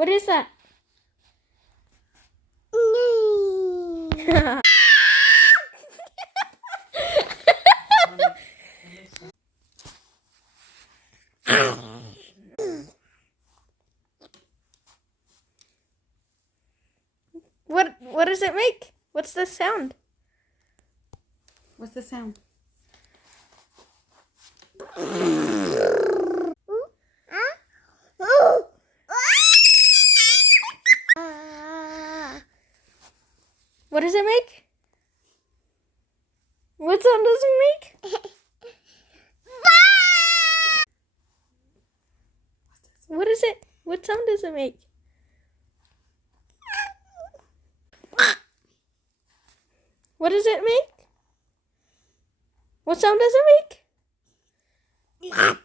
What is that? What does it make? What's the sound? What's the sound? What does it make? What sound does it make? What is it? What sound does it make? What does it make? What sound does it make?